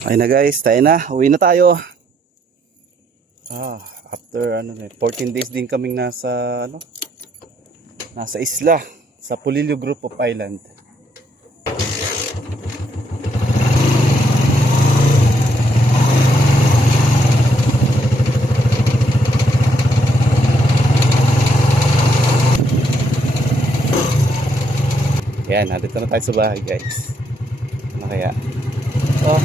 Ayun na guys, tayo na. Uwi na tayo. After 14 days din kaming nasa isla, sa Polillo Group of Island. Yan, nandito na tayo sa bahay guys. Ano kaya? Oh.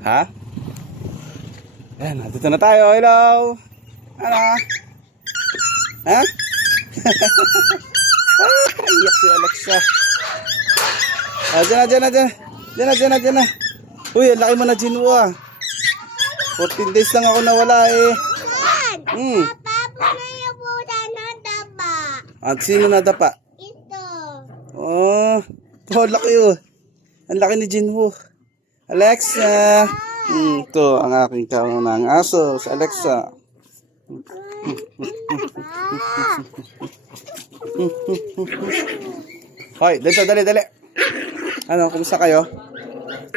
Ha? Yan, nandito na tayo. Hello! Ano? Ha? Iyak si Alexa. Diyan na. Uy, ang laki mo na, Jinwo ah. 14 days lang ako nawala eh. At sino nadapa? Ito. Oh, laki oh. Ang laki ni Jinwo. Alexa. Ito ang aking kaunang aso, si Alexa. Hoy, dali. Ano, kumusta kayo?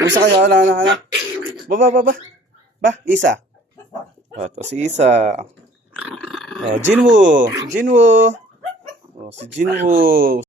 Ano? Baba. Isa. Ito si Isa. Jinwo. Si Jinwo.